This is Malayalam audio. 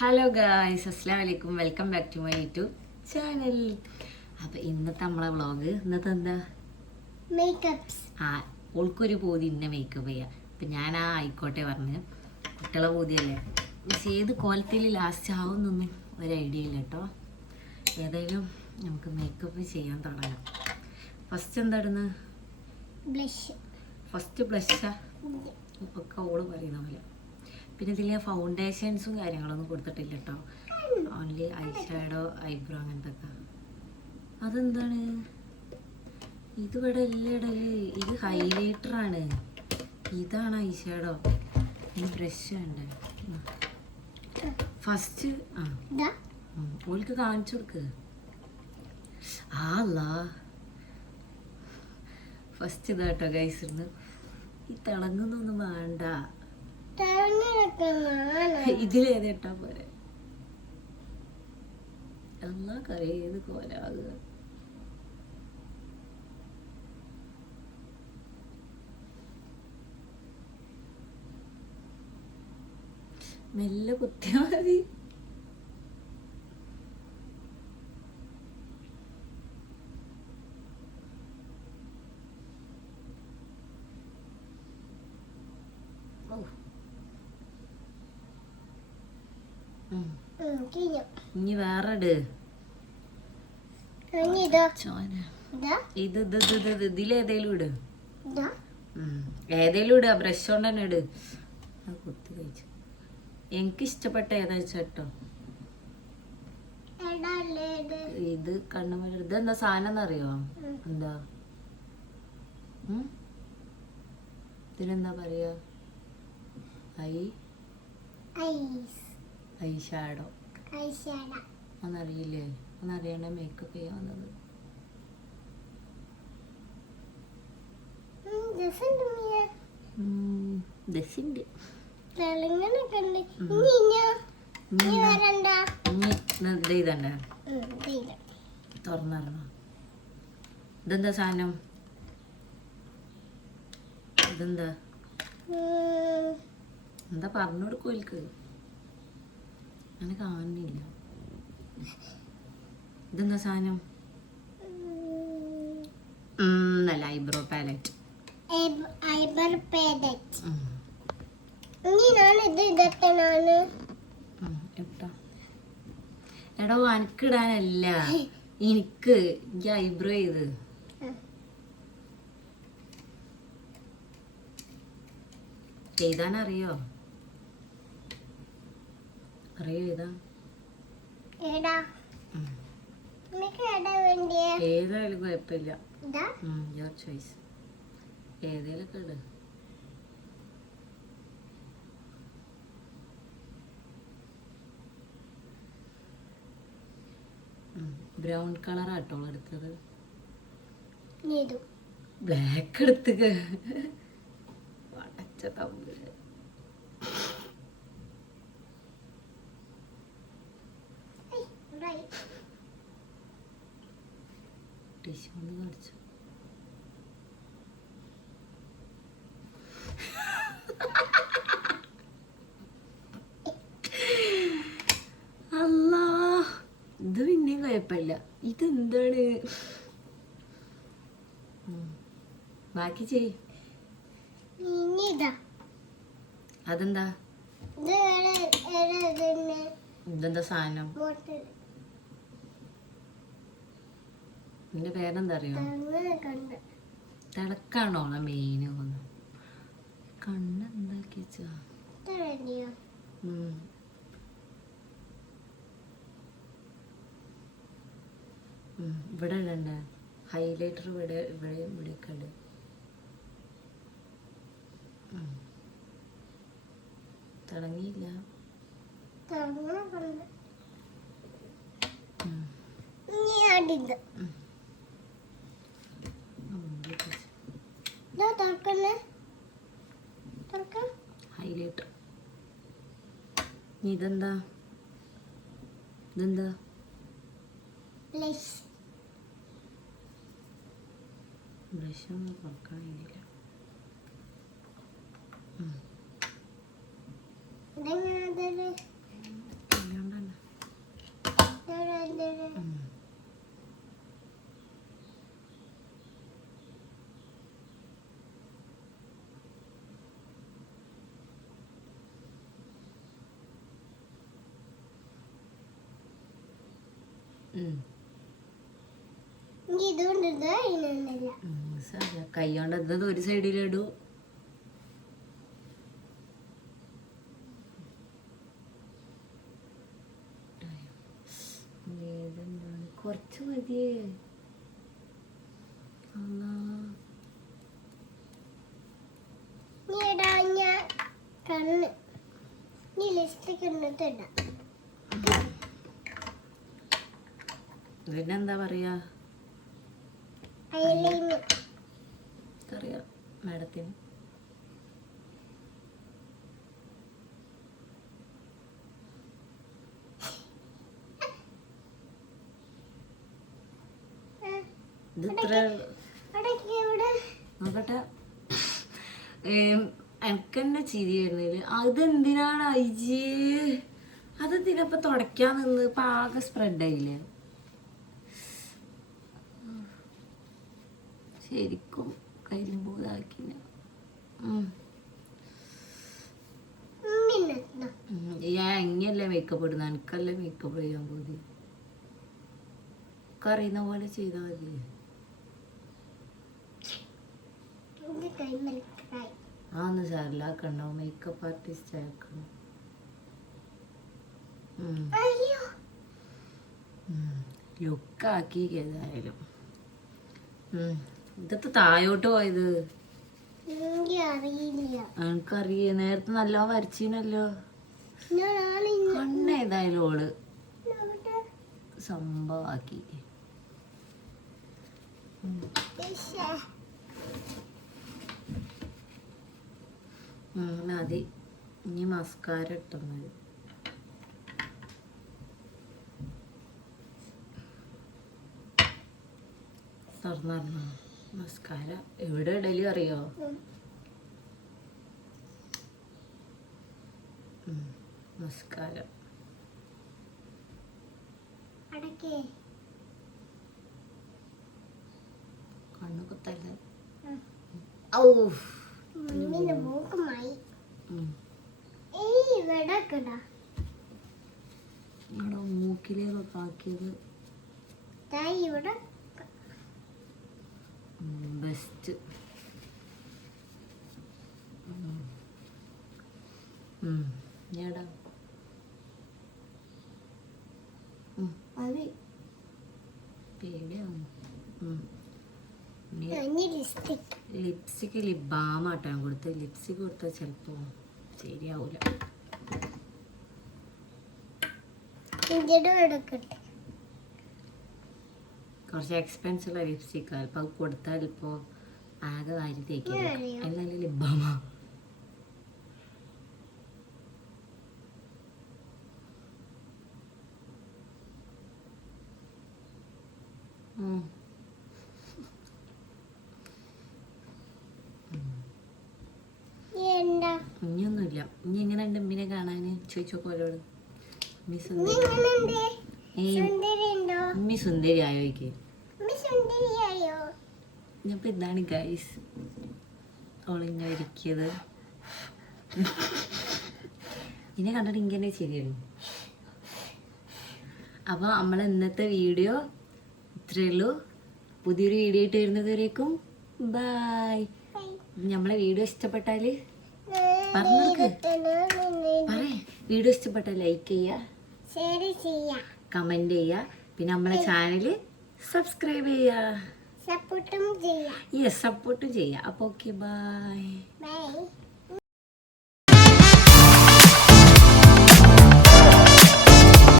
ഹലോ ഗായ്സ്, അസ്സലാമു അലൈക്കും. Welcome back to my YouTube channel. അപ്പോൾ ഇന്നത്തെ നമ്മളെ വ്ളോഗ് ഇന്നത്തെ എന്താ മേക്കപ്സ്. ഓൾക്കൊരു പോതി ഇന്ന മേക്കപ്പ് ചെയ്യാം. അപ്പം ഞാൻ ആയിക്കോട്ടെ പറഞ്ഞ്, കുട്ടികളെ പോതിയല്ലേ, പക്ഷേ ഏത് കോലത്തിൽ ലാസ്റ്റ് ആവുന്നൊന്നും ഒരു ഐഡിയ ഇല്ല കേട്ടോ. ഏതായാലും നമുക്ക് മേക്കപ്പ് ചെയ്യാൻ തുടങ്ങാം. ഫസ്റ്റ് എന്താ ഇടുന്നത്? ബ്ലഷ്. ഫസ്റ്റ് ബ്ലഷാ ഒക്കെ ഓള് പറയുന്ന പോലെ. പിന്നെ ഇതിൽ ഞാൻ ഫൗണ്ടേഷൻസും കാര്യങ്ങളൊന്നും കൊടുത്തിട്ടില്ല കേട്ടോ. ഓൺലി ഐ ഷാഡോ, ഐബ്രോ അങ്ങനത്തെ ഒക്കെ. അതെന്താണ് ഇതിവിടെ എല്ലാം ഇടല്? ഇത് ഹൈലൈറ്ററാണ്, ഇതാണ് ഐ ഷാഡോ. ഈ ബ്രഷ് ഉണ്ട്. ഫസ്റ്റ് ഓൾക്ക് കാണിച്ചു കൊടുക്ക്. ഫസ്റ്റ് ഇതാട്ടോ ഗൈസ്. ഇന്ന് ഈ തിളങ്ങുന്നൊന്നും വേണ്ട, ഇതിലേതിട്ടാ പോരെ. എല്ലാ കറി ഏത് കോലാകുക. മെല്ലെ കുത്തിയാ മതി. ഇനി വേറെ ഇട്. ഇതിലേതേലും ഇട്, ഏതേലും ഇടുക. ബ്രഷ് കൊണ്ട് തന്നെ ഇട്. അത് കുത്തി കഴിച്ചു. എനിക്ക് ഇഷ്ടപ്പെട്ട ഏതാ വെച്ചോ. ഇത് കണ്ണുമല. ഇതെന്താ സാധനം എന്നറിയോ? എന്താ ഇതിനെന്താ പറയാ? Eye shadow. ഒന്നറിയില്ലേ? ഒന്നറിയണ്ട മേക്കപ്പ് ചെയ്യാൻ വന്നത്. ഇതന്നെ തുറന്നിടണം. ഇതെന്താ സാധനം? ഇതെന്താ എന്താ പറഞ്ഞു കൊടുക്കുമല്ക്ക്? അങ്ങനെ കാണുന്നില്ല. ഇതെന്താ സാധനം? നല്ല ഐബ്രോ പാലറ്റ്. എടോ അനക്കിടാനല്ല, എനിക്ക് ഈ ഐബ്രോ ചെയ്ത്. ചെയ്താനറിയോ? അറിയോ ഏതാ? ഏതായാലും കുഴപ്പമില്ല. Your choice. ഏതേലൊക്കെ ഇട്. ബ്രൗൺ കളറാട്ടോ എടുത്തത്. ബ്ലാക്ക് എടുത്തുക. വടച്ച തമ്പുര. ടിഷ്യൂ ഒന്ന് കടിച്ചു. അല്ലാ, ഇത് പിന്നെയും കുഴപ്പമില്ല. ഇതെന്താണ്? ബാക്കി ചെയ്. അതെന്താ? ഇതെന്താ സാധനം? നിന്റെ പേരെന്താ അറിയോ? തിളക്കാണോ മെയിന്? കണ്ണെന്താക്കി വെച്ചാ? ഇവിടെ ഇടണ്ട ഹൈലൈറ്റർ. ഇവിടെ ഇവിടെയൊക്കെ ഉണ്ട്. തിളങ്ങിയില്ല. ഹൈലൈറ്റർ. ഇതെന്താ? ഇതെന്താ? ബ്രഷൊന്നും തുറക്കാൻ കഴിയില്ല. ഇതുകൊണ്ടിരുന്നത് അതിനൊന്നല്ല. കൈ കൊണ്ട് എന്തത് ഒരു സൈഡിലിടൂ. കുറച്ച് മതിയേ. നീ ഇടാ, ഞാൻ കണ്ണ് നീ ലിസ്റ്റിക്ക് ഇട്ടിട്ട് ഇടാം. ഇതിനെന്താ പറയാ? ഐലൈനർ. അറിയാം മാഡത്തിന്. ഇത് ഇത്ര അടയ്ക്ക് ഇവിടെ. നോക്കട്ടെ. എനിക്കെന്നെ ചിരി വരുന്നില്ല. അതെന്തിനാണ് ഐജി? അതെന്തിനപ്പൊ തുടയ്ക്കാൻ നിന്ന്? ഇപ്പൊ ആകെ സ്പ്രെഡായില്ലേ? ശരിക്കും കരിമ്പൂതാക്കിന. ഞാൻ എങ്ങനെയല്ലേ മേക്കപ്പ് ഇടുന്ന? എനിക്കല്ലേ മേക്കപ്പ് ചെയ്യാൻ പോതി. അറിയുന്ന പോലെ ചെയ്താൽ മതി. ആന്ന് സാറില്ല, ആക്കണ്ടോ? മേക്കപ്പ് ആർട്ടിസ്റ്റ് ആക്കണം. ലുക്കാക്കി ഏതായാലും. ഇതൊക്കെ താഴോട്ട് പോയത് എനിക്കറിയ. നേരത്തെ നല്ലോ വരച്ചീനല്ലോ. കണ്ണേതായാലും ഓള് സംഭവാക്കി. മതി. ഇനി മസ്കാര ഇട്ടാ മതി. തുറന്നു മസ്കാര എവിടെ ഇടലും അറിയോ? മസ്കാര കണ്ണു കുത്തല്ല. മൂക്കിലേക്ക് ആക്കിയത് ബെസ്റ്റ്. ഞാടാ മതി. പേടിയാവും. ലിപ്സ്റ്റിക്ക് ലിപ് ബാം ആട്ടാൻ കൊടുത്ത്. ലിപ്സ്റ്റിക്ക് കൊടുത്താൽ ചിലപ്പോ ശരിയാവൂല. കുറച്ച് എക്സ്പെൻസീവ് ലിപ്സ്റ്റിക്ക്. അപ്പൊ കൊടുത്താൽ ഇപ്പോ ആകെ വാരി തേക്കില്ല. അല്ല ലിപ് ബാമാ. ഇനിയൊന്നുമില്ല. ഇനി എങ്ങനെയുണ്ട് ഉമ്മിനെ കാണാന്? ചോദിച്ചോക്കോലോട്. ഉമ്മി സുന്ദരി ആയോയ്ക്ക്. ഇപ്പൊ ഇതാണ് ഗൈസ് ഓളിങ്ങനെ ഇരിക്കിയത്. ഇതിനെ കണ്ടിട്ട് ഇങ്ങനെ ശരിയാണ്. അപ്പൊ നമ്മളെ ഇന്നത്തെ വീഡിയോ ഇത്രയേ ഉള്ളൂ. പുതിയൊരു വീഡിയോ ആയിട്ട് വരുന്നതുവരേക്കും ബൈ. നമ്മളെ വീഡിയോ ഇഷ്ടപ്പെട്ടാല് വീഡിയോ ഇഷ്ടപ്പെട്ടാൽ ലൈക്ക് ചെയ്യുക, കമന്റ് ചെയ്യുക, പിന്നെ നമ്മളെ ചാനല് സബ്സ്ക്രൈബ് ചെയ്യുക, സപ്പോർട്ടും ചെയ്യുക. അപ്പൊ ഓക്കെ ബൈ.